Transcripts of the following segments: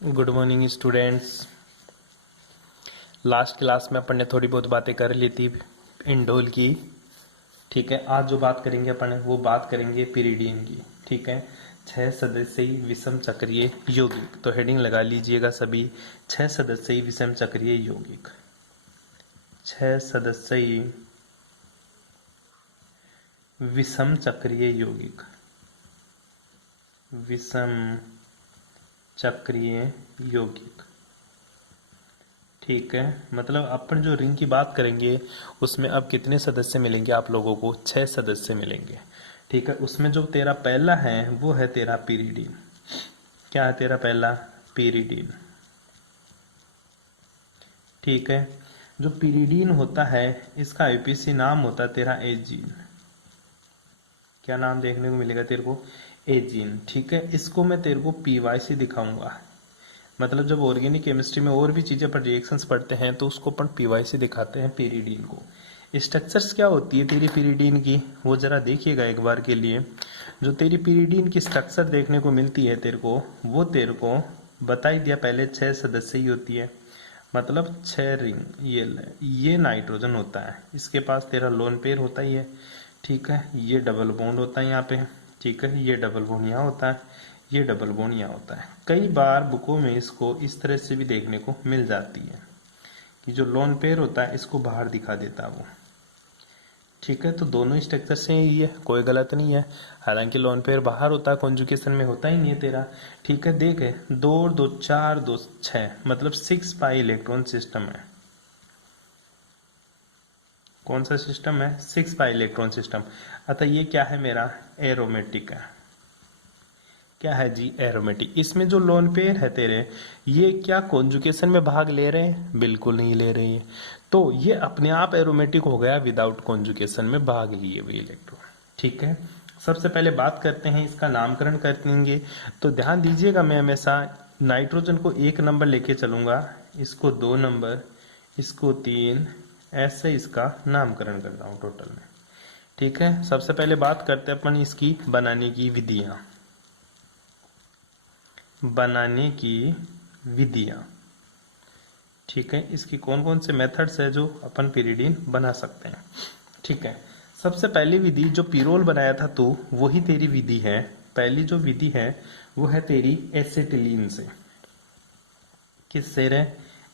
Good morning students. Last class में अपन ने थोड़ी बहुत बातें कर ली थी इंडोल की। ठीक है, आज जो बात करेंगे अपन वो बात करेंगे पीरिडियन की। ठीक है, 6 सदस्यीय विषम चक्रीय यौगिक। तो हेडिंग लगा लीजिएगा सभी, 6 सदस्यीय विषम चक्रीय यौगिक। 6 सदस्यीय विषम चक्रीय यौगिक, विषम चक्रीय यौगिक। ठीक है, मतलब अपन जो रिंग की बात करेंगे उसमें अब कितने सदस्य मिलेंगे आप लोगों को? 6 सदस्य मिलेंगे। ठीक है, उसमें जो तेरा पहला है वो है तेरा पीरिडीन। क्या है तेरा पहला? पीरिडीन। ठीक है, जो पीरिडीन होता है इसका आईपीसी नाम होता है तेरा एजीन। क्या नाम देखने को मिलेगा तेरे को? एजीन। ठीक है, इसको मैं तेरे को पीवाईसी दिखाऊंगा। मतलब जब ऑर्गेनिक केमिस्ट्री में और भी चीजें पर रिएक्शंस पढ़ते हैं तो उसको अपन पीवाईसी दिखाते हैं पीरिडीन को। स्ट्रक्चर्स क्या होती है तेरी पीरिडीन की वो जरा देखिएगा एक बार के लिए। जो तेरी पीरिडीन की स्ट्रक्चर देखने को मिलती है तेरे को, वो तेरे को बता ही दिया पहले, 6 सदस्य ही होती है। मतलब 6 रिंग। ये नाइट्रोजन होता है, इसके पास तेरा लोन पेयर होता ही है। ठीक है, ये डबल बॉन्ड होता है यहाँ पे। ठीक है, ये डबल बॉन्ड यहाँ होता है, ये डबल बॉन्ड यहाँ होता है। कई बार बुकों में इसको इस तरह से भी देखने को मिल जाती है कि जो लोन पेयर होता है इसको बाहर दिखा देता है वो। ठीक है, तो दोनों स्ट्रक्चर से ही है, कोई गलत नहीं है। हालांकि लोन पेयर बाहर होता है, कॉन्जुगेशन में होता ही नहीं है तेरा। ठीक है, देख 2 और 2 4 2 6, मतलब 6 पाई इलेक्ट्रॉन सिस्टम है। कौन सा सिस्टम है? 6 पाई इलेक्ट्रॉन सिस्टम। अतः ये क्या है मेरा? एरोमेटिक है। क्या है जी? एरोमेटिक। इसमें जो लोन पेयर है तेरे, ये क्या कॉन्जुगेशन में भाग ले रहे हैं? बिल्कुल नहीं ले रहे हैं। तो ये अपने आप एरोमेटिक हो गया विदाउट कॉन्जुगेशन में भाग लिए हुए इलेक्ट्रॉन। ठीक है, सबसे पहले बात करते हैं इसका नामकरण करेंगे। तो ध्यान दीजिएगा, मैं हमेशा नाइट्रोजन को 1 नंबर लेके चलूंगा, इसको 2 नंबर, इसको 3, ऐसे इसका नामकरण करता हूं टोटल में। ठीक है, सबसे पहले बात करते हैं अपन इसकी बनाने की विधियां। बनाने की विधियां। ठीक है, इसकी कौन कौन से मेथड्स है जो अपन पीरिडीन बना सकते हैं। ठीक है, सबसे पहली विधि जो पिरोल बनाया था तो वही तेरी विधि है। पहली जो विधि है वो है तेरी एसिटिलीन से। किससे रे?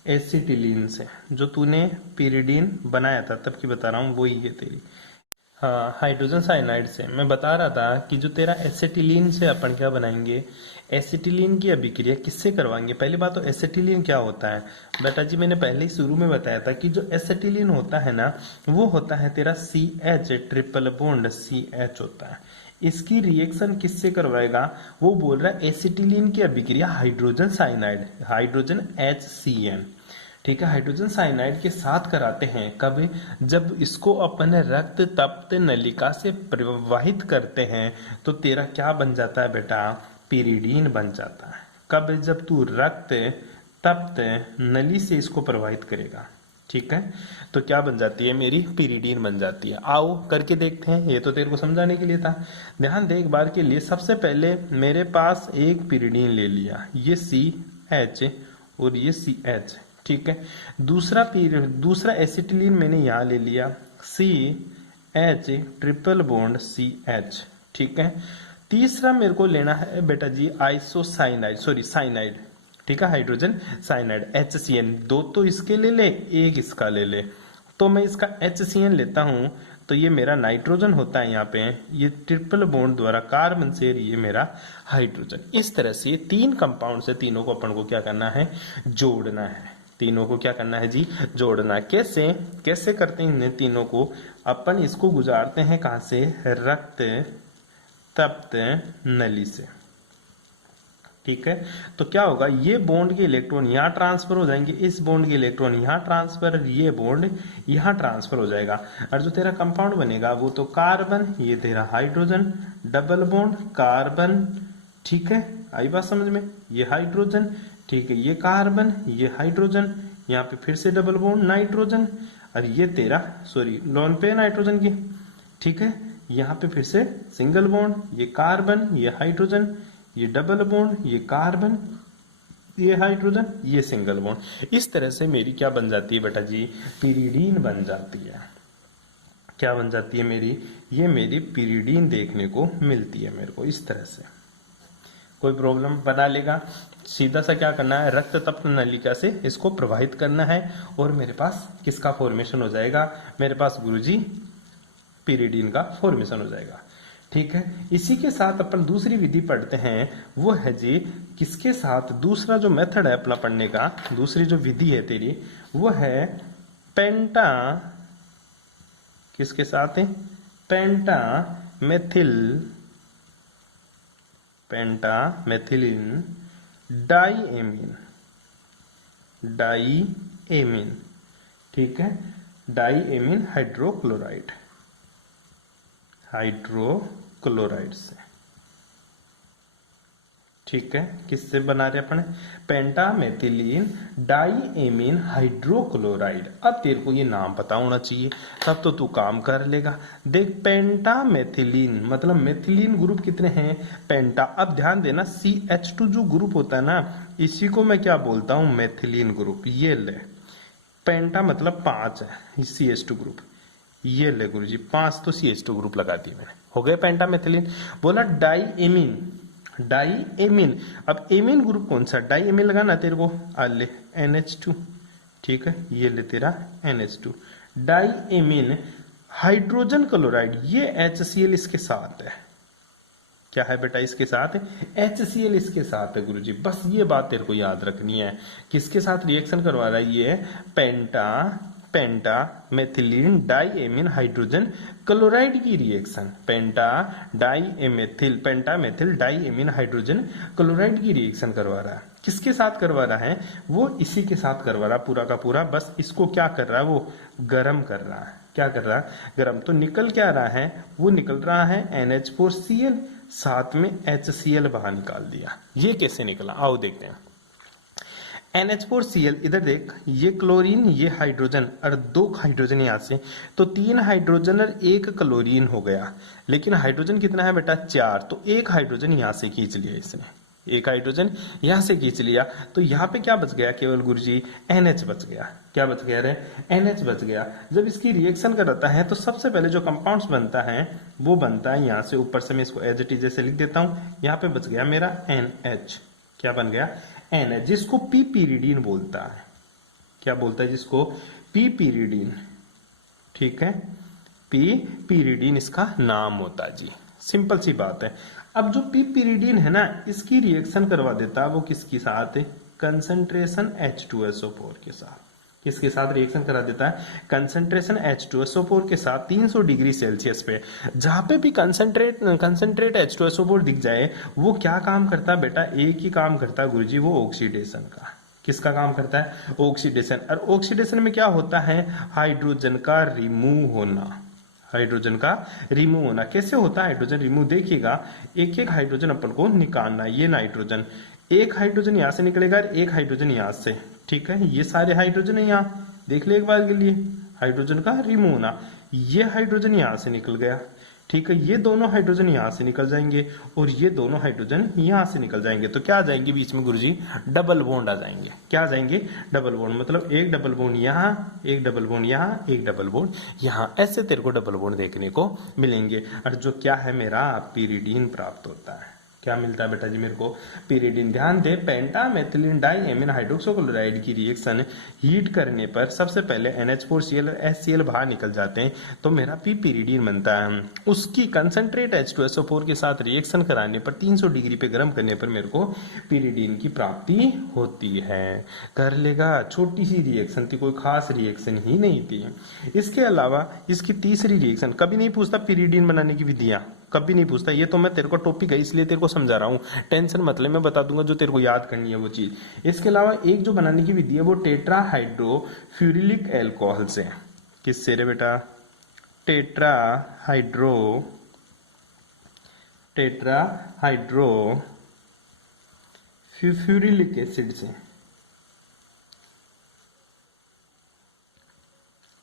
एसिटिलीन से। जो तूने पीरिडीन बनाया था तब की बता रहा हूं, वही है तेरी। हाँ, हाइड्रोजन साइनाइड से। मैं बता रहा था कि जो तेरा एसिटिलीन से अपन क्या बनाएंगे, एसिटिलीन की अभिक्रिया किससे करवाएंगे। पहली बात तो एसिटिलीन क्या होता है बेटा जी, मैंने पहले ही शुरू में बताया था कि जो एसिटिलीन होता है ना, वो होता है तेरा CH, ट्रिपल बॉन्ड CH होता है। इसकी रिएक्शन किससे करवाएगा? वो बोल रहा है एसिटिलीन की अभिक्रिया हाइड्रोजन साइनाइड, हाइड्रोजन HCN। ठीक है, हाइड्रोजन साइनाइड के साथ कराते हैं। कब? जब इसको अपन रक्त तप्त नलिका से प्रवाहित करते हैं तो तेरा क्या बन जाता है बेटा? पीरिडीन बन जाता है। कब? जब तू रक्त तप्त नली से इसको प्रवाहित करेगा। ठीक है, तो क्या बन जाती है मेरी? पीरिडीन बन जाती है। आओ करके देखते हैं, ये तो तेरे को समझाने के लिए था। ध्यान दे एक बार के लिए। सबसे पहले मेरे पास एक पीरिडीन ले लिया, ये CH और ये CH। ठीक है, दूसरा एसिटिलीन मैंने यहां ले लिया, CH, ट्रिपल बॉन्ड CH। ठीक है, तीसरा मेरे को लेना है बेटा जी आइसोसाइनाइड, सॉरी साइनाइड। ठीक है, हाइड्रोजन साइनाइड HCN। 2 तो इसके ले ले, 1 इसका ले ले। तो मैं इसका HCN लेता हूं, तो ये मेरा नाइट्रोजन होता है यहाँ पे, ये ट्रिपल बॉन्ड द्वारा कार्बन से ये मेरा हाइड्रोजन। इस तरह से 3 कंपाउंड से तीनों को अपन को क्या करना है? जोड़ना है। तीनों को क्या करना है जी? जोड़ना। कैसे कैसे करते हैं इन तीनों को? अपन इसको गुजारते हैं कहां से? रक्त तप्त नली से। ठीक है, तो क्या होगा? ये बॉन्ड के इलेक्ट्रॉन यहाँ ट्रांसफर हो जाएंगे, इस बॉन्ड के इलेक्ट्रॉन यहाँ ट्रांसफर, ये बॉन्ड यहाँ ट्रांसफर हो जाएगा। और जो तेरा कंपाउंड बनेगा वो तो कार्बन, ये तेरा हाइड्रोजन, डबल बॉन्ड कार्बन। ठीक है, आई बात समझ में? ये हाइड्रोजन, ठीक है, ये कार्बन, ये हाइड्रोजन, यहाँ पे फिर से डबल बॉन्ड नाइट्रोजन, और ये तेरा सॉरी लोन पे नाइट्रोजन की। ठीक है, यहाँ पे फिर से सिंगल बॉन्ड, ये कार्बन, ये हाइड्रोजन, ये डबल बॉन्ड, ये कार्बन, ये हाइड्रोजन, ये सिंगल बॉन्ड। इस तरह से मेरी क्या बन जाती है बेटा जी, पिरीडीन बन जाती है। क्या बन जाती है मेरी, ये मेरी पिरीडीन देखने को मिलती है मेरे को इस तरह से। कोई प्रॉब्लम बना लेगा, सीधा सा क्या करना है, रक्त तप्त नलिका से इसको प्रवाहित करना है और मेरे पास किसका फॉर्मेशन हो जाएगा, मेरे पास गुरुजी पिरीडीन का फॉर्मेशन हो जाएगा। ठीक है, इसी के साथ अपन दूसरी विधि पढ़ते हैं, वो है जी किसके साथ, दूसरा जो मेथड है अपना पढ़ने का, दूसरी जो विधि है तेरी, वो है पेंटा, किसके साथ है, पेंटा मेथिल, पेंटा मेथिलीन डाईएमीन, डाईएमीन, ठीक है, डाईएमीन हाइड्रोक्लोराइड, हाइड्रोक्लोराइड से। ठीक है, किससे बना रहे अपन, पेंटामेथिलीन डाईएमीन हाइड्रोक्लोराइड। अब तेरे को ये नाम पता होना चाहिए, तब तो तू काम कर लेगा। देख, पेंटामेथिलीन मतलब मेथिलीन ग्रुप कितने हैं, पेंटा। अब ध्यान देना, CH2 जो ग्रुप होता है ना, इसी को मैं क्या बोलता हूं, मेथिलीन ग्रुप। ये ले, पेंटा मतलब 5 है CH2 ग्रुप, ये ले गुरुजी 5 तो CH2 ग्रुप लगा दिए मैंने, हो गए पेंटामेथिलीन। बोला डाईएमीन, डाईएमीन, अब एमीन ग्रुप कौन सा, डाईएमीन लगाना तेरे को, आ ले NH2, ठीक है, ये ले तेरा NH2, डाईएमीन हाइड्रोजन क्लोराइड, ये HCl इसके साथ है। क्या है बेटा इसके साथ, HCl इसके साथ है गुरुजी। बस ये बात तेरे को याद रखनी है, किसके साथ रिएक्शन करवा रहा है ये, पेंटा, पेंटा मेथिलीन डाईएमीन हाइड्रोजन क्लोराइड की रिएक्शन, पेंटा डाईएमेथिल, पेंटा मेथिल डाईएमीन हाइड्रोजन क्लोराइड की रिएक्शन करवा रहा है। किसके साथ करवा रहा है, वो इसी के साथ करवा रहा पूरा का पूरा। बस इसको क्या कर रहा है, वो गर्म कर रहा है। क्या कर रहा है, गर्म। तो निकल क्या रहा है, वो निकल रहा है NH4Cl, साथ में HCl बाहर निकाल दिया। ये कैसे निकला, आओ देखते हैं। NH4Cl, इधर देख, ये क्लोरीन, ये हाइड्रोजन और 2 हाइड्रोजन यहाँ से, तो 3 हाइड्रोजन और 1 क्लोरीन हो गया। लेकिन हाइड्रोजन कितना है बेटा, 4, तो 1 हाइड्रोजन यहाँ से खींच लिया इसने, 1 हाइड्रोजन यहाँ से खींच लिया। तो यहाँ पे क्या बच गया, केवल गुरुजी NH बच गया। क्या बच गया रे, NH बच गया। जब इसकी रिएक्शन करता है तो सबसे पहले जो कंपाउंड्स बनता है वो बनता है यहाँ से, ऊपर से मैं इसको एज इट इज जैसे लिख देता हूँ। यहाँ पे बच गया मेरा NH, क्या बन गया, NH, जिसको पी पीरिडीन बोलता है। क्या बोलता है, जिसको पी पीरिडीन, ठीक है, पी पीरिडीन इसका नाम होता है जी। सिंपल सी बात है। अब जो पी पीरिडीन है ना, इसकी रिएक्शन करवा देता है वो किसके साथ, कंसंट्रेशन H2SO4 के साथ। किसके साथ रिएक्शन करा देता है, कंसंट्रेशन H2SO4 के साथ 300 डिग्री सेल्सियस पे। जहां पे भी कंसंट्रेट H2SO4 दिख जाए, वो क्या काम करता है बेटा, एक ही काम करता है गुरुजी, वो ऑक्सीडेशन का। किसका काम करता है, ऑक्सीडेशन। और ऑक्सीडेशन में क्या होता है, हाइड्रोजन का रिमूव होना, हाइड्रोजन का रिमूव होना। कैसे होता है हाइड्रोजन रिमूव, देखिएगा, एक एक हाइड्रोजन अपन को निकालना। ये नाइट्रोजन, एक हाइड्रोजन यहां से निकलेगा, एक हाइड्रोजन यहां से, ठीक है, ये सारे हाइड्रोजन है यहाँ, देख ले एक बार के लिए, हाइड्रोजन का रिमूव होना। ये हाइड्रोजन यहां से निकल गया, ठीक है, ये दोनों हाइड्रोजन यहां से निकल जाएंगे और ये दोनों हाइड्रोजन यहां से निकल जाएंगे। तो क्या आ जाएंगे बीच में गुरुजी, डबल बॉन्ड आ जाएंगे। क्या आ जाएंगे, डबल बॉन्ड, मतलब एक डबल बॉन्ड यहाँ, एक डबल बॉन्ड यहाँ, एक डबल बॉन्ड यहाँ, ऐसे तेरे को डबल बॉन्ड देखने को मिलेंगे। और जो क्या है मेरा, पिरिडीन प्राप्त होता है। क्या मिलता है बेटा जी मेरे को, पिरिडीन। ध्यान दे, पेंटामेथिलीन डाईएमीन हाइड्रोक्सोक्लोराइड की रिएक्शन हीट करने पर सबसे पहले NH4Cl और HCl बाहर निकल जाते हैं, तो मेरा पी पिरिडीन बनता है। उसकी कंसंट्रेट H2SO4 के साथ रिएक्शन कराने पर 300 डिग्री पे गर्म करने पर मेरे को पिरिडीन की प्राप्ति होती है। कर लेगा, छोटी सी रिएक्शन थी, कोई खास रिएक्शन ही नहीं थी। इसके अलावा इसकी तीसरी रिएक्शन, कभी नहीं पूछता पिरिडीन बनाने की विधियां, कभी नहीं पूछता। ये तो मैं तेरे को टॉपिक है इसलिए तेरे को समझा रहा हूँ, टेंशन मत ले, मैं बता दूंगा जो तेरे को याद करनी है वो चीज। इसके अलावा एक जो बनाने की विधि है वो टेट्राहाइड्रोफ्यूरिलिक अल्कोहल से। किससे रे बेटा, टेट्राहाइड्रोफ्यूरिलिक एसिड से,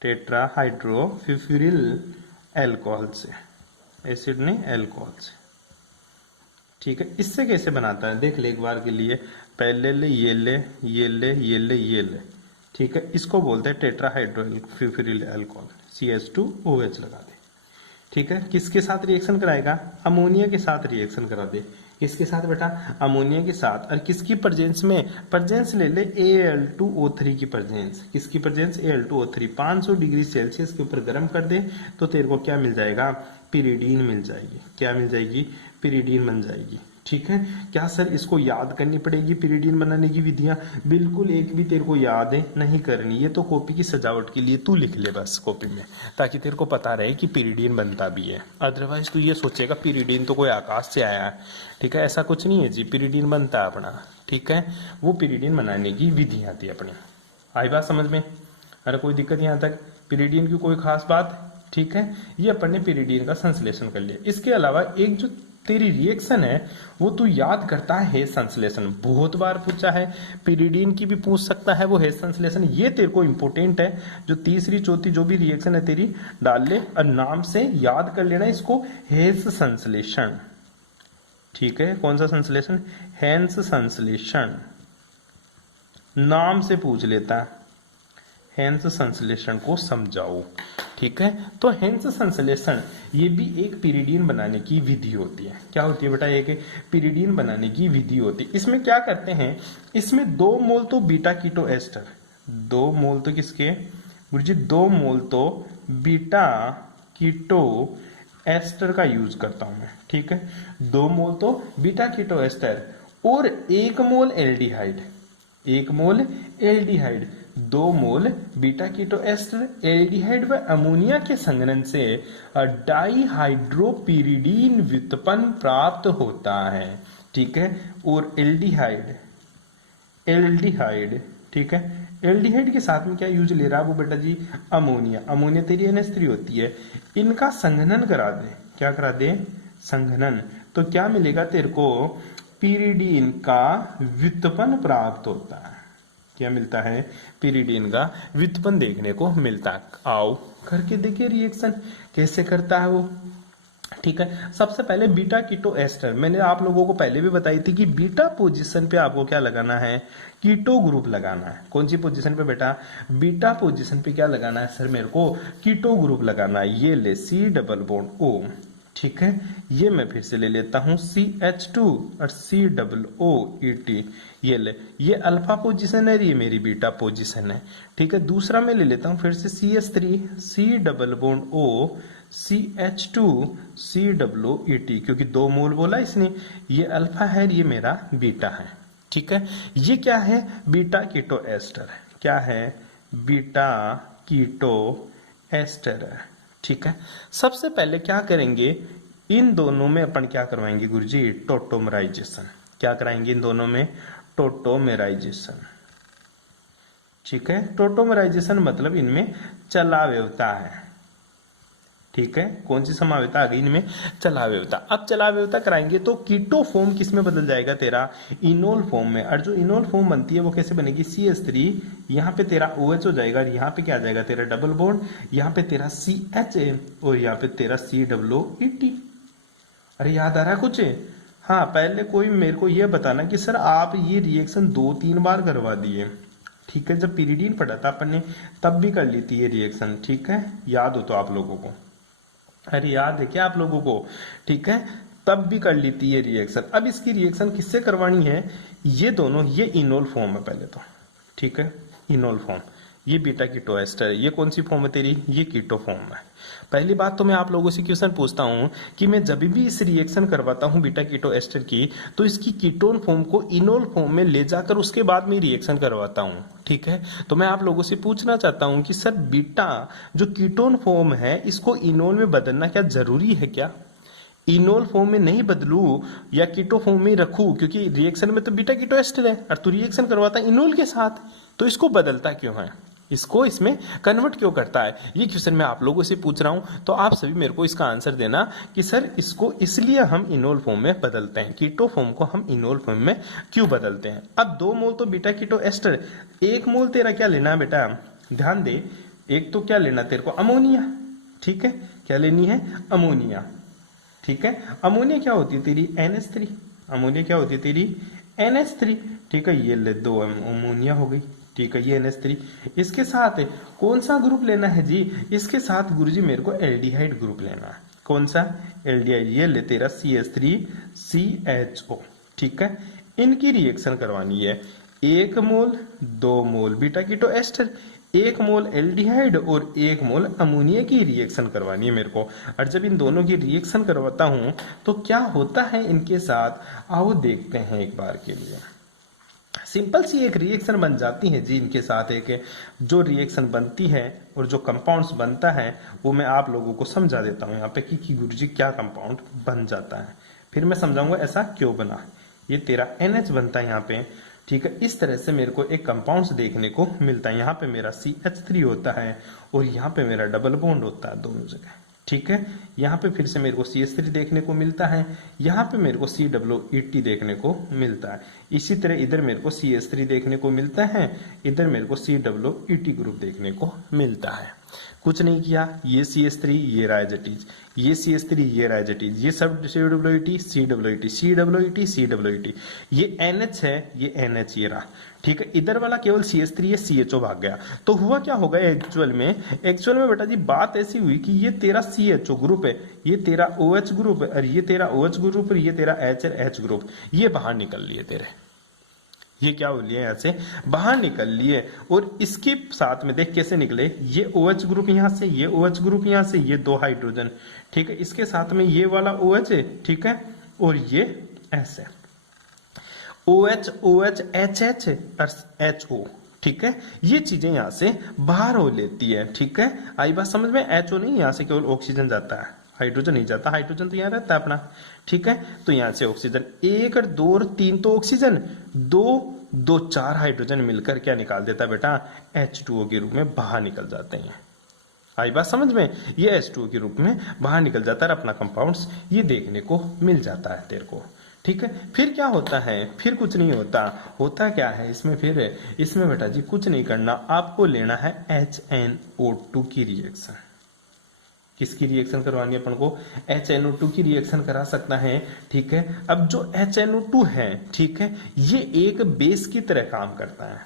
टेट्राहाइड्रोफ्यूरिल अल्कोहल से, एसिड नहीं अल्कोहल से, ठीक है, इससे कैसे बनाता है देख ले एक बार के लिए। पहले ले ये ले ये ले ये ले ये ले, ठीक है, इसको बोलते हैं टेट्राहाइड्रोफिल अल्कोहल, CH2OH लगा दे। ठीक है, किसके साथ रिएक्शन कराएगा? अमोनिया के साथ रिएक्शन करा दे। किसके साथ बेटा? अमोनिया के साथ। और किसकी प्रेजेंस में? प्रेजेंस ले ले Al2O3 की प्रेजेंस। किसकी प्रेजेंस? Al2O3। 500 डिग्री सेल्सियस के ऊपर गर्म कर दे तो तेरे को क्या मिल जाएगा? पिरिडीन मिल जाएगी। क्या मिल जाएगी? पिरिडीन बन जाएगी। ठीक है, क्या सर इसको याद करनी पड़ेगी पिरिडीन बनाने की विधियां? बिल्कुल, एक भी तेरे को याद है नहीं करनी, ये तो कॉपी की सजावट के लिए तू लिख ले बस कॉपी में, ताकि तेरे को पता रहे कि पिरिडीन बनता भी है। अदरवाइज तू ये सोचेगा पिरिडीन तो कोई आकाश से आया है। ठीक है, ऐसा कुछ नहीं है जी, पिरिडीन बनता है अपना। ठीक है, वो पिरिडीन बनाने की विधि आती है अपनी। आई बात समझ में? अरे कोई दिक्कत यहाँ तक? पिरिडीन की कोई खास बात? ठीक है, ये अपन ने पिरिडीन का संश्लेषण कर लिया। इसके अलावा एक जो तेरी रिएक्शन है वो तू याद करता है हेज संश्लेषण, बहुत बार पूछा है, पिरिडीन की भी पूछ सकता है वो हेज संश्लेषण। ये तेरे को इंपोर्टेंट है, जो तीसरी चौथी जो भी रिएक्शन है तेरी डाल ले और नाम से याद कर लेना इसको, हेज संश्लेषण। ठीक है, कौन सा संश्लेषण? हेन्स संश्लेषण। नाम से पूछ लेता है, हेन्स संश्लेषण को समझाओ। ठीक है, तो हेन्स संश्लेषण ये भी एक पिरिडीन बनाने की विधि होती है। क्या होती है बेटा? एक पिरिडीन बनाने की विधि होती है। इसमें क्या करते हैं? इसमें 2 मोल तो बीटा कीटो एस्टर, 2 मोल तो किसके गुरुजी? 2 मोल तो बीटा कीटो एस्टर का यूज करता हूं मैं। ठीक है, 2 मोल तो बीटा कीटो एस्टर और 1 मोल एल्डिहाइड, 1 मोल एल्डिहाइड, 2 मोल बीटा कीटो एस्टर एल्डिहाइड व अमोनिया के संघनन से डाइहाइड्रोपिरिडीन व्युत्पन्न प्राप्त होता है। ठीक है, और एल्डिहाइड, एल्डिहाइड, ठीक है, एल्डिहाइड के साथ में क्या यूज ले रहा है वो बेटा जी? अमोनिया। अमोनिया तेरी NH3 होती है, इनका संघनन करा दे। क्या करा दे? संघनन। तो क्या मिलेगा तेरे को? पिरिडीन का व्युत्पन्न प्राप्त होता है। क्या मिलता है? पिरिडीन का व्युत्पन्न देखने को मिलता है। आओ करके देखिए रिएक्शन कैसे करता है वो। ठीक है, सबसे पहले बीटा कीटो एस्टर, मैंने आप लोगों को पहले भी बताई थी कि बीटा पोजीशन पे आपको क्या लगाना है? कीटो ग्रुप लगाना है। कौन सी पोजीशन पे बेटा? बीटा पोजीशन पे क्या लगाना है सर मेरे को? कीटो ग्रुप लगाना है। ये ले C+O। ठीक है, ये मैं फिर से ले लेता हूं CH2 और COOET। ये ले, ये अल्फा पोजीशन है, ये मेरी बीटा पोजीशन है। ठीक है, दूसरा मैं ले लेता हूं फिर से CH3 C+O CH2 COOET, क्योंकि 2 मोल बोला इसने, ये अल्फा है, ये मेरा बीटा है। ठीक है, ये क्या है? बीटा कीटो एस्टर है। क्या है? बीटा कीटो एस्टर है। ठीक है, सबसे पहले क्या करेंगे? इन दोनों में अपन क्या करवाएंगे गुरुजी? टोटोमराइजेशन। क्या कराएंगे इन दोनों में? टोटोमराइजेशन। ठीक है, टोटोमराइजेशन मतलब इनमें चलावेवता है। ठीक है, कौन सी समावेता आ गई इनमें? चलावेवता। अब चलावेवता कराएंगे तो कीटो फॉर्म किस में बदल जाएगा तेरा? इनोल फॉर्म में। और जो इनोल फॉर्म बनती है वो कैसे बनेगी? CH3, यहाँ पे तेरा OH हो जाएगा, यहाँ पे क्या आ जाएगा तेरा डबल बॉन्ड, यहाँ पे तेरा CH और यहाँ पे तेरा COOET। अरे याद आ रहा है कुछ? हाँ, पहले कोई मेरे को ये बताना कि सर आप ये रिएक्शन 2-3 बार करवा दिए। ठीक है, जब पिरिडीन पढ़ा था अपन ने तब भी कर ली थी ये रिएक्शन। ठीक है, याद हो तो आप लोगों को? अरे याद है क्या आप लोगों को? ठीक है, तब भी कर ली थी ये रिएक्शन। अब इसकी रिएक्शन किससे करवानी है? ये दोनों, ये इनोल फॉर्म है पहले तो। ठीक है, इनोल फॉर्म, ये बीटा कीटो एस्टर, ये कौन सी फॉर्म है तेरी? ये कीटो फॉर्म है। पहली बात तो मैं आप लोगों से क्वेश्चन पूछता हूं कि मैं जब भी इस रिएक्शन करवाता हूं बीटा कीटो एस्टर की, तो इसकी कीटोन फॉर्म को इनोल फॉर्म में ले जाकर उसके बाद में रिएक्शन करवाता हूं। ठीक है, तो मैं आप लोगों से पूछना चाहता हूं कि सर बीटा जो कीटोन फॉर्म है इसको इनोल में बदलना क्या जरूरी है? क्या इनोल फॉर्म में नहीं बदलू या कीटो फॉर्म में रखू? क्योंकि रिएक्शन में तो बीटा कीटो एस्टर है और तू रिएक्शन करवाता इनोल के साथ, तो इसको बदलता क्यों है? इसको इसमें कन्वर्ट क्यों करता है? ये क्वेश्चन मैं आप लोगों से पूछ रहा हूं, तो आप सभी मेरे को इसका आंसर देना कि सर इसको इसलिए हम इनोल फॉर्म में बदलते हैं, कीटो फॉर्म को हम इनोल फॉर्म में क्यों बदलते हैं। अब 2 मोल तो बीटा कीटो एस्टर, 1 मोल तेरा क्या लेना है बेटा? ध्यान दे, एक तो क्या लेना तेरे को? अमोनिया। ठीक है, क्या लेनी है? अमोनिया। ठीक है, अमोनिया क्या होती है तेरी? NH3। अमोनिया क्या होती है तेरी NH3, ठीक है, ये ले 2 अमोनिया हो गई, ठीक है, ये NH3। इसके साथ कौन सा ग्रुप लेना है जी, इसके साथ गुरुजी मेरे को एल्डिहाइड ग्रुप लेना है। कौन सा एल्डिहाइड, ये ले तेरा CH3CHO, ठीक है। इनकी रिएक्शन करवानी है 1 मोल 2 मोल बीटा कीटो एस्टर, 1 मोल एल्डिहाइड और 1 मोल अमोनिया की रिएक्शन करवानी है मेरे को। और जब इन दोनों की रिएक्शन करवाता हूं तो क्या होता है इनके साथ, आओ देखते हैं एक बार के लिए। सिंपल सी एक रिएक्शन बन जाती है जी इनके साथ। एक जो रिएक्शन बनती है और जो कंपाउंड्स बनता है वो मैं आप लोगों को समझा देता हूं यहाँ पे कि गुरुजी क्या कंपाउंड बन जाता है, फिर मैं समझाऊंगा ऐसा क्यों बना। ये तेरा NH बनता है यहाँ पे, ठीक है। इस तरह से मेरे को एक कंपाउंड्स देखने को मिलता है। यहाँ पे मेरा CH3 होता है और यहाँ पे मेरा डबल बॉन्ड होता है दोनों जगह, ठीक है। यहाँ पे फिर से मेरे को CH3 देखने को मिलता है, यहाँ पे मेरे को COOT देखने को मिलता है। इसी तरह इधर मेरे को CH3 देखने को मिलता है, इधर मेरे को COOT ग्रुप देखने को मिलता है। कुछ नहीं किया, ये CH3 ये राइजेटीज, ये CH3 ये राइजेटीज, ये सब COOT, ये NH है, ये NH ये रहा, ठीक है। इधर वाला केवल CH3 ये CHO भाग गया। तो हुआ क्या होगा एक्चुअल में बेटा जी बात ऐसी हुई कि ये तेरा CHO ग्रुप है, ये तेरा OH ग्रुप है, और ये तेरा OH ग्रुप और ये तेरा H ग्रुप, ये बाहर निकल लिए तेरे, ये क्या हो लिए यहाँ से बाहर निकल लिए। और इसके साथ में देख कैसे निकले, ये OH ग्रुप यहाँ से, ये OH ग्रुप यहाँ से, ये 2 हाइड्रोजन, ठीक है। इसके साथ में ये वाला OH है, ठीक है, और ये S है, OH OH HH और HO, ठीक है। ये चीजें यहाँ से बाहर हो लेती है, ठीक है। आई बात समझ में। HO नहीं, यहाँ से केवल ऑक्सीजन जाता है, हाइड्रोजन नहीं जाता, हाइड्रोजन तो यहाँ रहता है अपना, ठीक है। तो यहाँ से ऑक्सीजन 1 और 2 और 3 तो ऑक्सीजन, 2 4 हाइड्रोजन मिलकर क्या निकाल देता है बेटा, H2O के रूप में बाहर निकल जाते हैं। आई बात समझ में, ये H2O के रूप में बाहर निकल जाता है, अपना कंपाउंड्स ये देखने को मिल जाता है तेरे को, ठीक है। फिर क्या होता है, फिर कुछ नहीं होता, होता क्या है इसमें, फिर इसमें बेटा जी कुछ नहीं करना, आपको लेना है HNO2 की रिएक्शन। किसकी रिएक्शन करवानी है अपन को, HNO2 की रिएक्शन करा सकता है, ठीक है। अब जो HNO2 है, ठीक है, ये एक बेस की तरह काम करता है।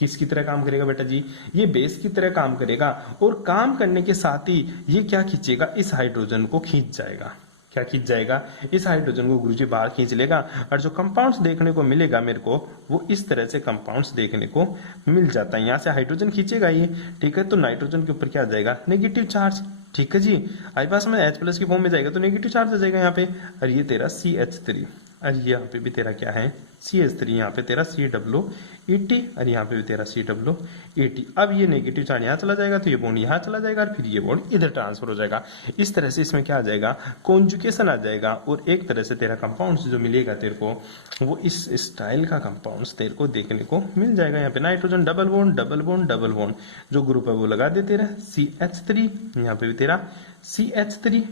किसकी तरह काम करेगा बेटा जी, ये बेस की तरह काम करेगा, और काम करने के साथ ही ये क्या खींचेगा, इस हाइड्रोजन को खींच जाएगा। क्या खींच जाएगा, इस हाइड्रोजन को गुरुजी बाहर खींच लेगा, और जो कंपाउंड्स देखने को मिलेगा मेरे को, वो इस तरह से कंपाउंड्स देखने को मिल जाता है। यहाँ से हाइड्रोजन खींचेगा ये, ठीक है, तो नाइट्रोजन के ऊपर क्या आ जाएगा, नेगेटिव चार्ज, ठीक है जी। आई पास में H+ की फॉर्म में जाएगा तो नेगेटिव चार्ज आ जाएगा यहाँ पे, और ये तेरा CH3, और यहाँ पे भी तेरा क्या है CH3, यहाँ पे तेरा COOT, और यहाँ पे भी तेरा COOT। अब ये नेगेटिव चार्ज यहाँ चला जाएगा तो ये बॉन्ड यहाँ चला जाएगा, और फिर ये बॉन्ड इधर ट्रांसफर हो जाएगा। इस तरह से इसमें क्या आ जाएगा, कॉन्जुगेशन आ जाएगा, और एक तरह से तेरा कंपाउंड्स जो मिलेगा तेरे को, वो इस स्टाइल का कंपाउंड्स तेरे को देखने को मिल जाएगा। यहाँ पे nitrogen double bond double bond double bond, जो ग्रुप है वो लगा दे तेरा CH3, यहाँ पे भी तेरा CH3,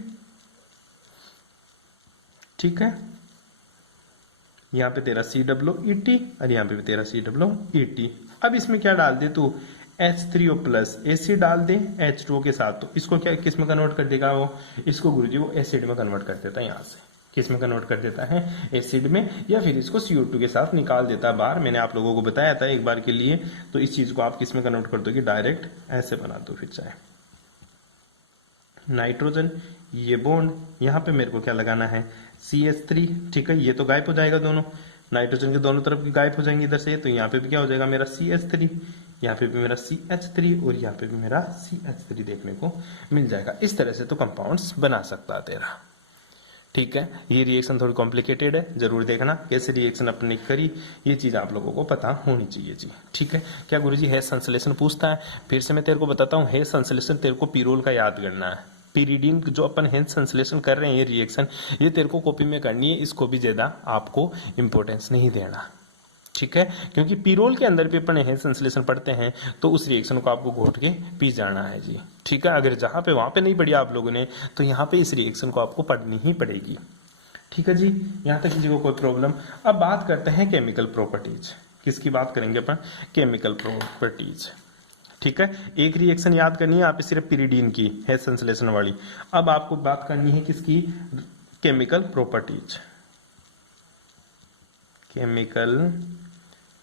ठीक है। यहाँ पे तेरा COOT, और यहाँ पे भी तेरा COOT। अब इसमें क्या डाल दे तू, H3O+ एसिड डाल दे H2O के साथ, तो इसको क्या किस में कन्वर्ट कर देगा वो, इसको गुरुजी वो एसिड में कन्वर्ट कर देता है। यहाँ से किस में कन्वर्ट कर देता है, एसिड में, या फिर इसको CO2 के साथ निकाल देता है बाहर। मैंने आप लोगों को बताया था एक बार के लिए, तो इस चीज को आप किस में कन्वर्ट कर दोगे, डायरेक्ट ऐसे बना दो। फिर चाहे नाइट्रोजन, ये बॉन्ड, यहाँ पे मेरे को क्या लगाना है CH3, ठीक है। ये तो गायब हो जाएगा, दोनों नाइट्रोजन के दोनों तरफ की गायब हो जाएंगे इधर से, तो यहाँ पे भी क्या हो जाएगा मेरा CH3, यहाँ पे भी मेरा CH3, और यहाँ पे भी मेरा CH3 देखने को मिल जाएगा। इस तरह से तो कंपाउंड्स बना सकता है तेरा, ठीक है। ये रिएक्शन थोड़ी कॉम्प्लिकेटेड है, जरूर देखना कैसे रिएक्शन अपने करी, ये चीज आप लोगों को पता होनी चाहिए जी, ठीक है। क्या गुरुजी है संश्लेषण पूछता है, फिर से मैं तेरे को बताता हूँ, है संश्लेषण तेरे को पिरोल का याद करना है। पिरीडीन जो अपन हेंस संश्लेषण कर रहे हैं, ये रिएक्शन ये तेरे को कॉपी में करनी है, इसको भी ज्यादा आपको इंपॉर्टेंस नहीं देना, ठीक है। क्योंकि पिरोल के अंदर भी अपन हेंस संश्लेषण पढ़ते हैं, तो उस रिएक्शन को आपको घोट के पी जाना है जी, ठीक है। अगर जहां पे वहां पे नहीं पढ़ी आप लोगों ने, तो यहाँ पे इस रिएक्शन को आपको पढ़नी ही पड़ेगी, ठीक है जी। यहाँ तक किसी को कोई प्रॉब्लम। अब बात करते हैं केमिकल प्रॉपर्टीज, किसकी बात करेंगे अपन, केमिकल प्रॉपर्टीज, ठीक है। एक रिएक्शन याद करनी है आप, सिर्फ पिरीडीन की है संश्लेषण वाली। अब आपको बात करनी है किसकी, केमिकल प्रॉपर्टीज, केमिकल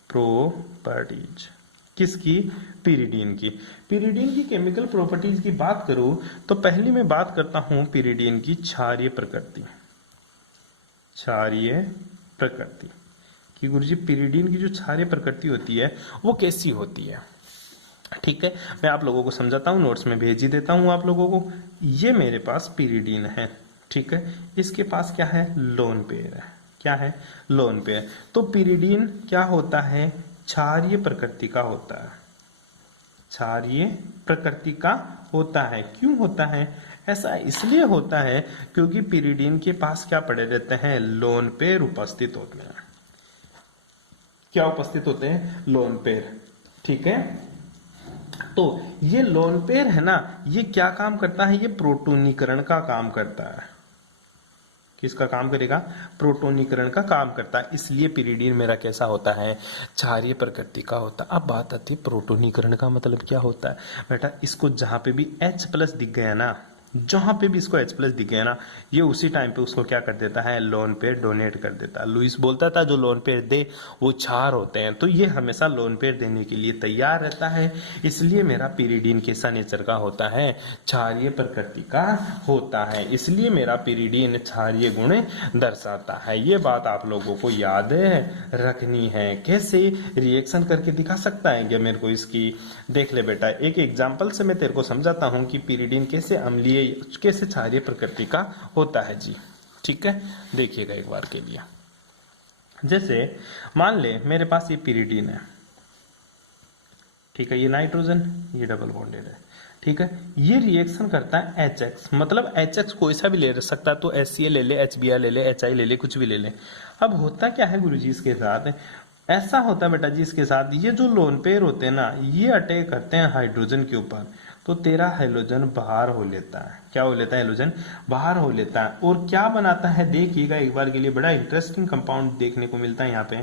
प्रॉपर्टीज किसकी? पिरिडीन की। पिरिडीन की केमिकल प्रॉपर्टीज की बात करूं तो पहली मैं बात करता हूं पिरिडीन की क्षारीय प्रकृति। क्षारीय प्रकृति कि गुरुजी पिरिडीन की जो क्षारीय प्रकृति होती है वो कैसी होती है? ठीक है, मैं आप लोगों को समझाता हूं, नोट्स में भेज ही देता हूं आप लोगों को। ये मेरे पास पिरिडीन है, ठीक है, इसके पास क्या है? लोन पेयर है। क्या है? Lone pair. तो पिरिडीन क्या होता है? क्षारीय प्रकृति का होता है। क्षारीय प्रकृति का होता है। क्यों होता है? ऐसा इसलिए होता है क्योंकि पिरिडीन के पास क्या पड़े रहते हैं? लोन पेयर उपस्थित होते हैं। क्या उपस्थित होते हैं? Lone pair. ठीक है, तो ये लोन पेयर है ना, ये क्या काम करता है? ये प्रोटोनीकरण का काम करता है। किसका काम करेगा? प्रोटोनीकरण का काम करता है। इसलिए पिरिडीन मेरा कैसा होता है? क्षारीय प्रकृति का होता है। अब बात आती है प्रोटोनीकरण का मतलब क्या होता है? बेटा इसको जहां पे भी H+ दिख गया ना, जहां पे भी इसको H+ दिख गया ना, ये उसी टाइम पे उसको क्या कर देता है? लोन पेयर डोनेट कर देता है। लुईस बोलता था जो लोन पेयर दे वो क्षार होते हैं, तो ये हमेशा लोन पेयर देने के लिए तैयार रहता है। इसलिए मेरा पिरिडीन कैसा नेचर का होता है? क्षारीय प्रकृति का होता है। इसलिए मेरा पिरिडीन क्षारीय गुण दर्शाता है। ये बात आप लोगों को याद रखनी है। कैसे? रिएक्शन करके दिखा सकता है क्या मेरे को इसकी? देख ले बेटा, एक एग्जांपल से मैं तेरे को समझाता हूं कि पिरिडीन कैसे अम्लीय कैसे क्षारीय प्रकृति का होता है जी। ठीक है, देखिएगा एक बार के लिए। जैसे मान ले मेरे पास ये पिरिडीन है, ठीक है, ये नाइट्रोजन, ये डबल बॉन्डेड है, ठीक है, ये रिएक्शन करता है HX, मतलब HX कोई सा भी ले सकता है, तो HCl ले ले, HBr ले ले, HI ले ले, कुछ भी ले ले। अब होता क्या है गुरुजी इसके साथ? ऐसा होता है बेटा जी इसके साथ, ये जो लोन पेयर होते हैं ना, ये अटैक करते हैं हाइड्रोजन के ऊपर, तो तेरा हाइड्रोजन बाहर हो लेता है। क्या हो लेता है? हाइड्रोजन बाहर हो लेता है। और क्या बनाता है? देखिएगा एक बार के लिए, बड़ा इंटरेस्टिंग कंपाउंड देखने को मिलता है यहाँ पे।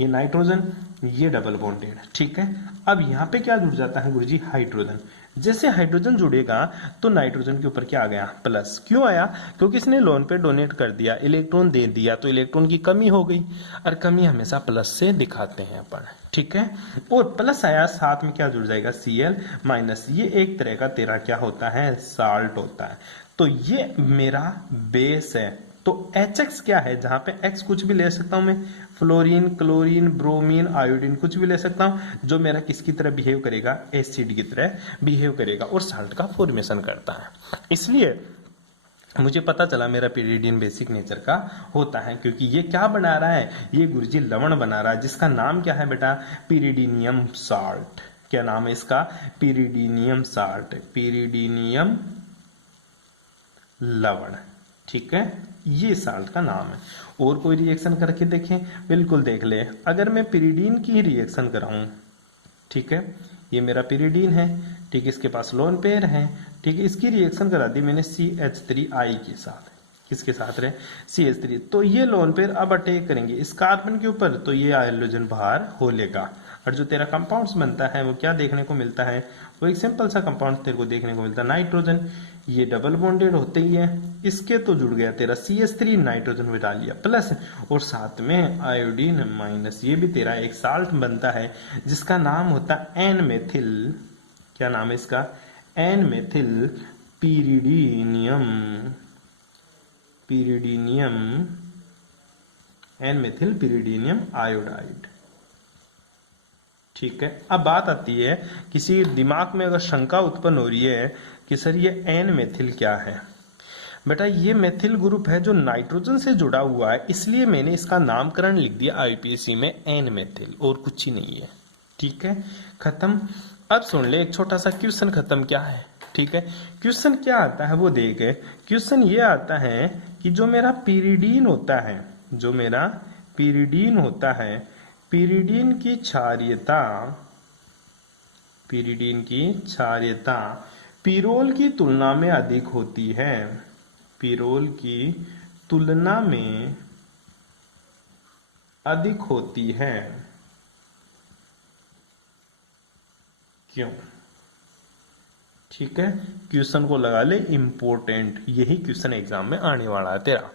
ये नाइट्रोजन, ये डबल बॉन्डेड, ठीक है। अब यहाँ पे क्या जुड़ जाता है गुरुजी? हाइड्रोजन। जैसे हाइड्रोजन जुड़ेगा तो नाइट्रोजन के ऊपर क्या आ गया? प्लस। क्यों आया? क्योंकि इसने लोन पे डोनेट कर दिया, इलेक्ट्रॉन दे दिया, तो इलेक्ट्रॉन की कमी हो गई, और कमी हमेशा प्लस से दिखाते हैं अपन, ठीक है। और प्लस आया, साथ में क्या जुड़ जाएगा? Cl minus. ये एक तरह का तेरा क्या होता है? साल्ट होता है। तो ये मेरा बेस है। तो HX क्या है? जहां पे X कुछ भी ले सकता हूं मैं, फ्लोरीन, क्लोरीन, ब्रोमीन, आयोडीन, कुछ भी ले सकता हूं, जो मेरा किसकी तरह बिहेव करेगा? एसिड की तरह बिहेव करेगा और साल्ट का फॉर्मेशन करता है। इसलिए मुझे पता चला मेरा पिरिडीन बेसिक नेचर का होता है, क्योंकि ये क्या बना रहा है? ये गुरुजी लवण बना रहा है, जिसका नाम क्या है बेटा? पिरिडीनियम साल्ट। क्या नाम है इसका? पिरिडीनियम साल्ट, पिरिडीनियम लवण, ठीक है, ये साल्ट का नाम है। और कोई रिएक्शन करके देखें? बिल्कुल देख ले। अगर मैं पिरिडीन की रिएक्शन कराऊं, ठीक है, ये मेरा पिरिडीन है, ठीक है, इसके पास लोन पेयर है, ठीक है, इसकी रिएक्शन करा दी मैंने CH3I के साथ। किसके साथ रहे? CH3। तो ये लोन पेयर अब अटैक करेंगे इस कार्बन के ऊपर, तो ये हाइड्रोजन बाहर हो लेगा, और जो तेरा कंपाउंड्स बनता है वो क्या देखने को मिलता है? वो एक सिंपल सा कंपाउंड तेरे को देखने को मिलता है, नाइट्रोजन। ये डबल बॉन्डेड होते ही है, इसके तो जुड़ गया तेरा CH3, नाइट्रोजन बिठा लिया प्लस, और साथ में आयोडीन माइनस। ये भी तेरा एक साल्ट बनता है जिसका नाम होता है एन मेथिल। क्या नाम है इसका? N methyl pyridinium, pyridinium, N methyl pyridinium iodide, ठीक है। अब बात आती है, किसी दिमाग में अगर शंका उत्पन्न हो रही है कि सर ये एन मेथिल क्या है? बेटा ये मेथिल ग्रुप है जो नाइट्रोजन से जुड़ा हुआ है, इसलिए मैंने इसका नामकरण लिख दिया आईपीएससी में एन मेथिल, और कुछ ही नहीं है, ठीक है, खत्म। अब सुन ले, एक छोटा सा क्वेश्चन खत्म क्या है, ठीक है। क्वेश्चन क्या आता है वो देख। क्वेश्चन ये आता है कि जो मेरा पिरिडीन होता है, जो मेरा पिरिडीन होता है, पिरिडीन की क्षारीयता, पिरिडीन की क्षारीयता पिरोल की तुलना में अधिक होती है, पिरोल की तुलना में अधिक होती है। क्यों? ठीक है, क्वेश्चन को लगा ले, इंपॉर्टेंट, यही क्वेश्चन एग्जाम में आने वाला है तेरा,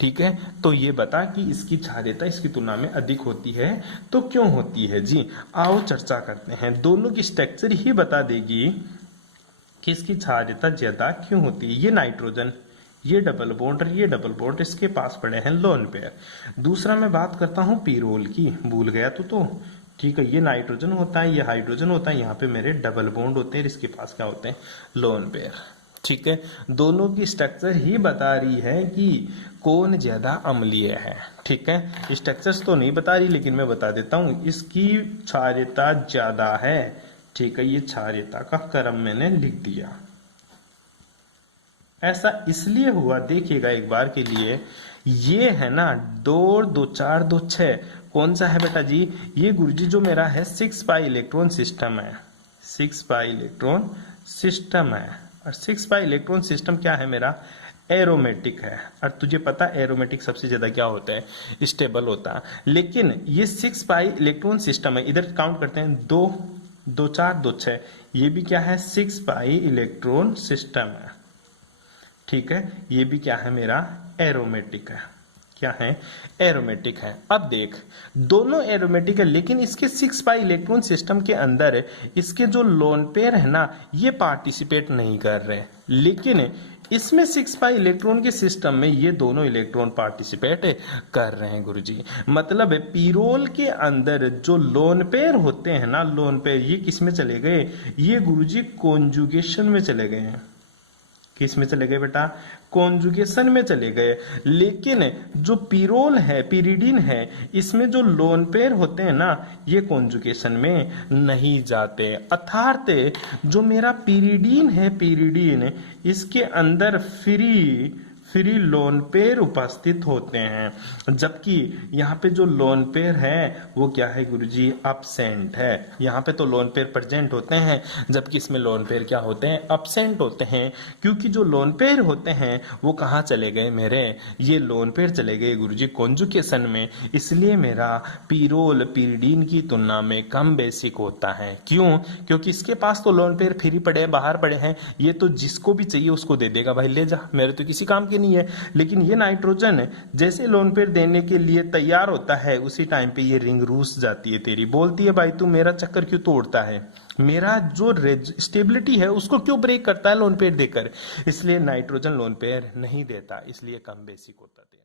ठीक है, तो ये बता कि इसकी क्षारीयता इसकी तुलना में अधिक होती है, तो क्यों होती है जी। आओ चर्चा करते हैं। दोनों की स्ट्रक्चर ही बता देगी कि इसकी क्षारीयता ज्यादा क्यों होती है। ये नाइट्रोजन, ये डबल बॉन्ड और ये डबल बॉन्ड इसके पास पड़े हैं लोन पेयर। दूसरा मैं बात करता हूं पीरोल की, भूल गया तो ठीक है, ये नाइट्रोजन होता है, ये हाइड्रोजन होता है, यहाँ पे मेरे डबल बॉन्ड होते हैं, इसके पास क्या होते हैं, लोन पेयर। ठीक है, दोनों की स्ट्रक्चर ही बता रही है कि कौन ज्यादा अम्लीय है। ठीक है, स्ट्रक्चर्स तो नहीं बता रही, लेकिन मैं बता देता हूं इसकी क्षारीयता ज्यादा है। ठीक है, ये क्षारीयता का क्रम मैंने लिख दिया। ऐसा इसलिए हुआ, देखिएगा एक बार के लिए, ये है ना 2 2 4 2 6, कौन सा है बेटा जी, ये गुरुजी जो मेरा है 6 पाई इलेक्ट्रॉन सिस्टम है, 6 पाई इलेक्ट्रॉन सिस्टम है। और 6 पाई इलेक्ट्रॉन सिस्टम क्या है मेरा, एरोमेटिक है। और तुझे पता एरोमेटिक सबसे ज्यादा क्या होता है, स्टेबल होता है। लेकिन ये 6 पाई इलेक्ट्रॉन सिस्टम है, इधर काउंट करते हैं 2 2 4 2 6, ये भी क्या है 6 पाई इलेक्ट्रॉन सिस्टम है। ठीक है, ये भी क्या है मेरा, एरोमेटिक है। क्या है, एरोमेटिक है। अब देख, दोनों एरोमेटिक है, लेकिन इसके 6 पाई इलेक्ट्रॉन सिस्टम के अंदर इसके जो लोन पेयर है ना, ये पार्टिसिपेट नहीं कर रहे, लेकिन इसमें 6 पाई इलेक्ट्रॉन के सिस्टम में ये दोनों इलेक्ट्रॉन पार्टिसिपेट कर रहे हैं गुरुजी। मतलब पीरोल के अंदर जो लोन पेयर होते हैं ना, लोन पेयर, ये किस में चले गए, ये गुरुजी कॉन्जुगेशन में चले गए हैं। किस में चले गए बेटा, कॉन्जुगेशन में चले गए। लेकिन जो पीरोल है, पिरिडीन है, इसमें जो लोन पेयर होते हैं ना, ये कॉन्जुगेशन में नहीं जाते। अर्थात जो मेरा पिरिडीन है, पिरिडीन, इसके अंदर फ्री लोन पेयर उपस्थित होते हैं, जबकि यहाँ पे जो लोन पेयर है वो क्या है गुरुजी, एब्सेंट है। यहाँ पे तो लोन पेयर प्रेजेंट होते हैं, जबकि इसमें लोन पेयर क्या होते हैं, एब्सेंट होते हैं। क्योंकि जो लोन पेयर होते हैं वो कहाँ चले गए मेरे, ये लोन पेयर चले गए गुरुजी कॉन्जुगेशन में। इसलिए मेरा पीरोल पिरिडीन की तुलना में कम बेसिक होता है। क्यों, क्योंकि इसके पास तो लोन पेयर फ्री पड़े हैं, बाहर पड़े हैं, ये तो जिसको भी चाहिए उसको दे देगा, भाई ले जा, मेरे तो किसी काम के नहीं है। लेकिन ये नाइट्रोजन जैसे लोन पेयर देने के लिए तैयार होता है, उसी टाइम पे ये रिंग रूस जाती है तेरी, बोलती है भाई तू मेरा चक्कर क्यों तोड़ता है, मेरा जो स्टेबिलिटी है उसको क्यों ब्रेक करता है लोन पेयर देकर। इसलिए नाइट्रोजन लोन पेयर नहीं देता, इसलिए कम बेसिक होता है।